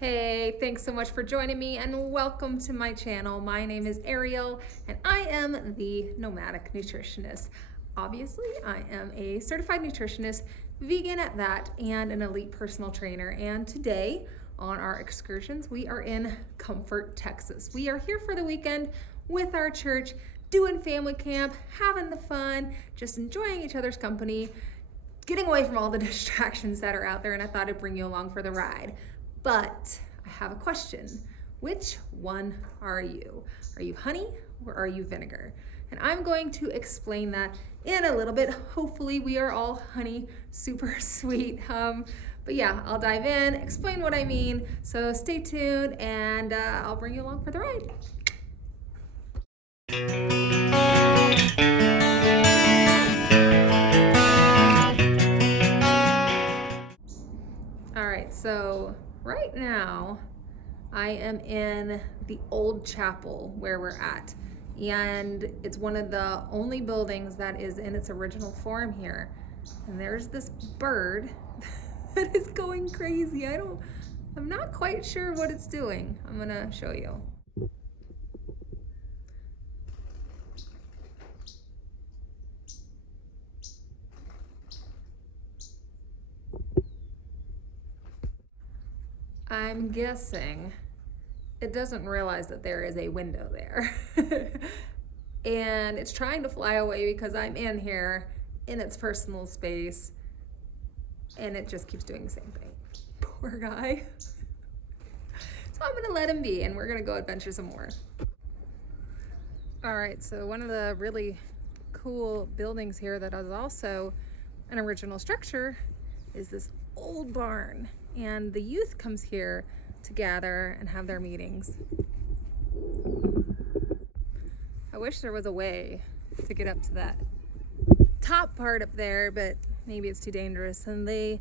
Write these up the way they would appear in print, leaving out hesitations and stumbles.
Hey, thanks so much for joining me and welcome to my channel. My name is Ariel and I am the Nomadic Nutritionist. Obviously, I am a certified nutritionist, vegan at that, and an elite personal trainer. And today on our excursions, we are in Comfort, Texas. We are here for the weekend with our church, doing family camp, having the fun, just enjoying each other's company, getting away from all the distractions that are out there, and I thought I'd bring you along for the ride. But I have a question. Which one are you? Are you honey or are you vinegar? And I'm going to explain that in a little bit. Hopefully we are all honey, super sweet. But yeah, I'll dive in, explain what I mean. So stay tuned and I'll bring you along for the ride. All right, so right now I am in the old chapel where we're at, and it's one of the only buildings that is in its original form here. And there's this bird that is going crazy. I'm not quite sure what it's doing. I'm gonna show you. I'm guessing it doesn't realize that there is a window there. And it's trying to fly away because I'm in here in its personal space, and it just keeps doing the same thing. Poor guy. So I'm gonna let him be and we're gonna go adventure some more. All right, so one of the really cool buildings here that is also an original structure is this old barn, and the youth comes here to gather and have their meetings. I wish there was a way to get up to that top part up there, but maybe it's too dangerous and they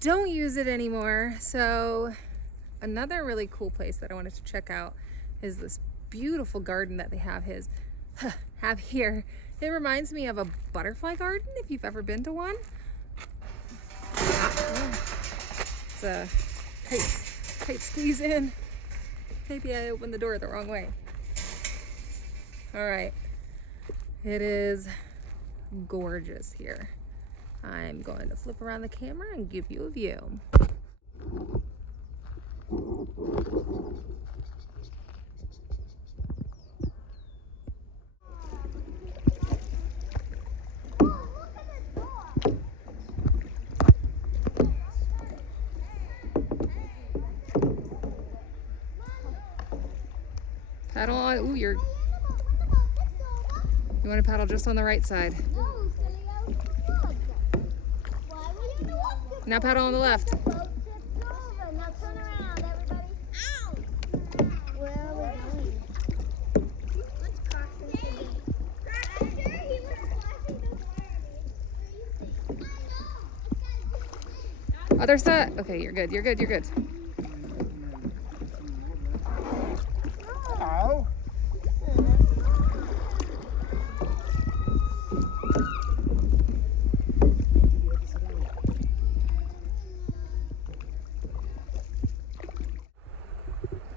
don't use it anymore. So another really cool place that I wanted to check out is this beautiful garden that they have here. It reminds me of a butterfly garden, if you've ever been to one. It's a tight squeeze in. Maybe I opened the door the wrong way. All right, it is gorgeous here. I'm going to flip around the camera and give you a view. Paddle on. Ooh, you want to paddle just on the right side. Now paddle on the left. Other side. Okay, you're good.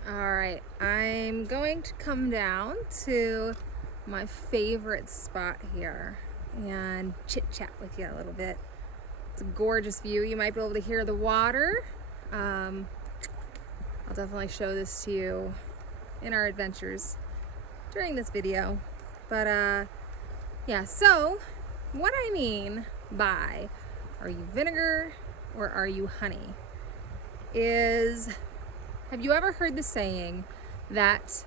All right, I'm going to come down to my favorite spot here and chit chat with you a little bit. It's a gorgeous view. You might be able to hear the water. I'll definitely show this to you in our adventures during this video. But yeah, so what I mean by are you vinegar or are you honey is, have you ever heard the saying that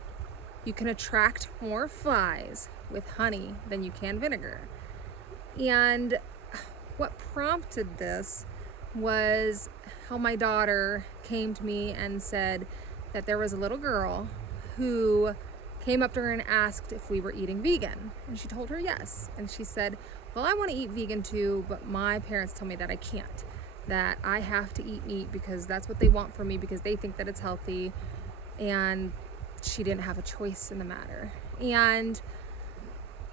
you can attract more flies with honey than you can vinegar? And what prompted this was how my daughter came to me and said that there was a little girl who came up to her and asked if we were eating vegan. And she told her yes. And she said, well, I want to eat vegan too, but my parents tell me that I can't, that I have to eat meat because that's what they want from me because they think that it's healthy. And she didn't have a choice in the matter. And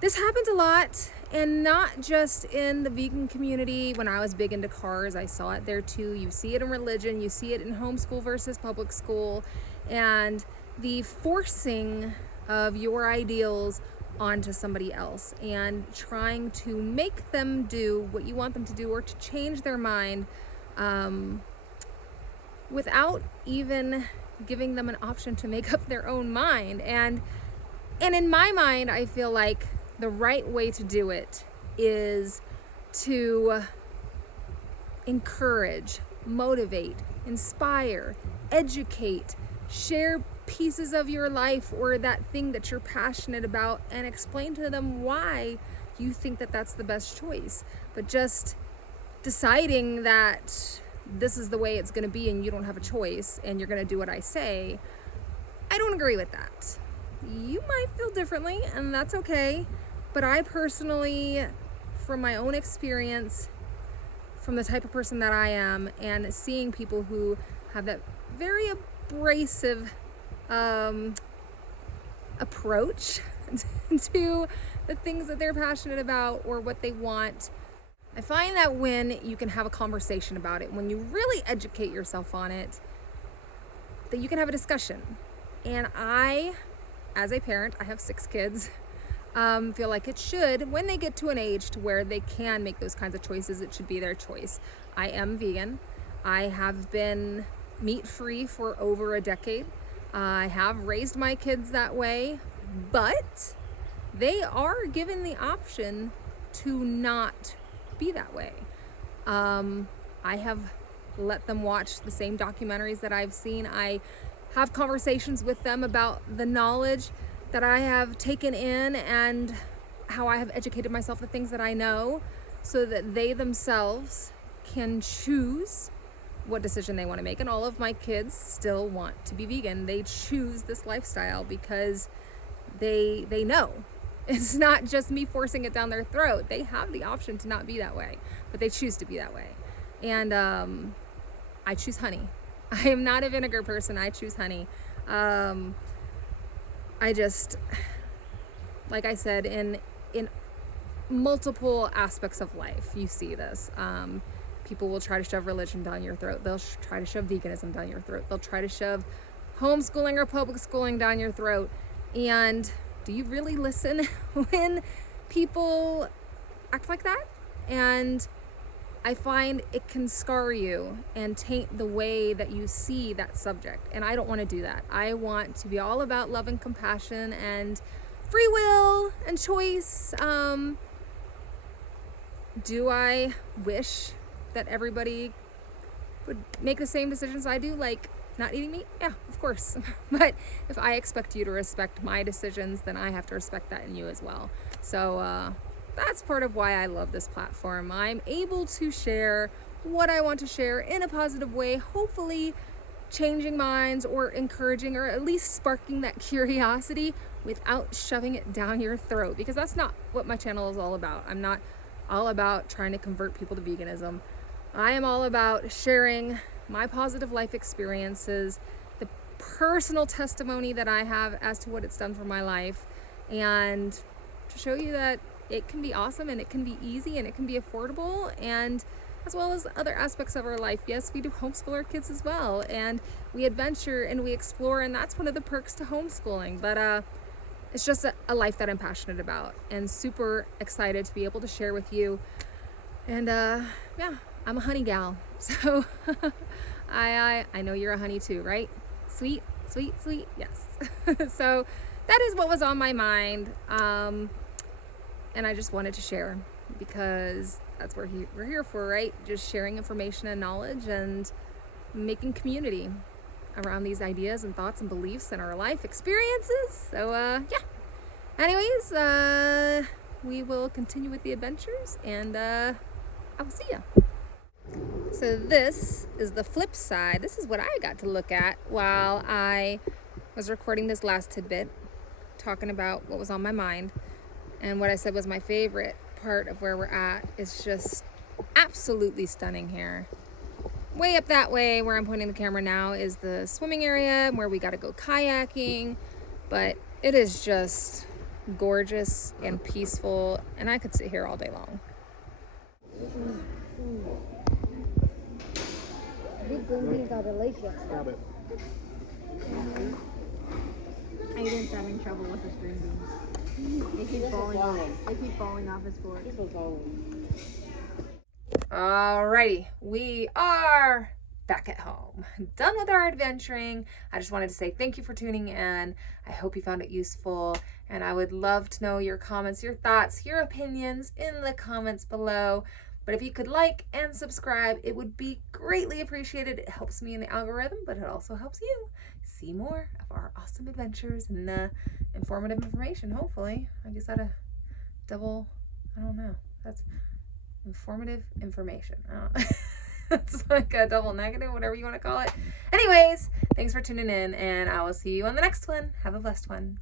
this happens a lot, and not just in the vegan community. When I was big into cars, I saw it there too. You see it in religion, you see it in homeschool versus public school, and the forcing of your ideals onto somebody else and trying to make them do what you want them to do or to change their mind without even giving them an option to make up their own mind. And in my mind, I feel like the right way to do it is to encourage, motivate, inspire, educate, share pieces of your life or that thing that you're passionate about, and explain to them why you think that that's the best choice. But just deciding that this is the way it's going to be and you don't have a choice and you're going to do what I say, I don't agree with that. You might feel differently, and that's okay. But I personally, from my own experience, from the type of person that I am, and seeing people who have that very abrasive approach to the things that they're passionate about or what they want, I find that when you can have a conversation about it, when you really educate yourself on it, that you can have a discussion. And I, as a parent, I have 6 kids, feel like it should, when they get to an age to where they can make those kinds of choices, it should be their choice. I am vegan. I have been meat-free for over a decade. I have raised my kids that way, but they are given the option to not be that way. I have let them watch the same documentaries that I've seen. I have conversations with them about the knowledge that I have taken in and how I have educated myself, the things that I know, so that they themselves can choose what decision they want to make. And all of my kids still want to be vegan. They choose this lifestyle because they know. It's not just me forcing it down their throat. They have the option to not be that way, but they choose to be that way. And I choose honey. I am not a vinegar person. I choose honey. I just, like I said, in multiple aspects of life, you see this. People will try to shove religion down your throat. They'll try to shove veganism down your throat. They'll try to shove homeschooling or public schooling down your throat. And do you really listen when people act like that? And I find it can scar you and taint the way that you see that subject. And I don't want to do that. I want to be all about love and compassion and free will and choice. Do I wish that everybody would make the same decisions I do, like not eating meat? Yeah, of course. But if I expect you to respect my decisions, then I have to respect that in you as well. So that's part of why I love this platform. I'm able to share what I want to share in a positive way, hopefully changing minds or encouraging or at least sparking that curiosity without shoving it down your throat, because that's not what my channel is all about. I'm not all about trying to convert people to veganism. I am all about sharing my positive life experiences, the personal testimony that I have as to what it's done for my life, and to show you that it can be awesome and it can be easy and it can be affordable, and as well as other aspects of our life. Yes, we do homeschool our kids as well, and we adventure and we explore, and that's one of the perks to homeschooling. But it's just a life that I'm passionate about and super excited to be able to share with you. And yeah, I'm a honey gal, so I know you're a honey too, right? Sweet, sweet, sweet, yes. So that is what was on my mind, and I just wanted to share, because that's what we're here for, right? Just sharing information and knowledge and making community around these ideas and thoughts and beliefs and our life experiences. So yeah, anyways, we will continue with the adventures, and I will see ya. So this is the flip side. This is what I got to look at while I was recording this last tidbit, talking about what was on my mind. And what I said was my favorite part of where we're at is just absolutely stunning here. Way up that way where I'm pointing the camera now is the swimming area where we got to go kayaking, but it is just gorgeous and peaceful, and I could sit here all day long. These green beans are delicious. Stop it. Aiden's having trouble with his green beans. They keep falling off. They keep falling off his fork. Alrighty, we are back at home, done with our adventuring. I just wanted to say thank you for tuning in. I hope you found it useful, and I would love to know your comments, your thoughts, your opinions in the comments below. But if you could like and subscribe, it would be greatly appreciated. It helps me in the algorithm, but it also helps you see more of our awesome adventures and the informative information, hopefully. I guess that a double, I don't know. That's informative information. It's like a double negative, whatever you want to call it. Anyways, thanks for tuning in, and I will see you on the next one. Have a blessed one.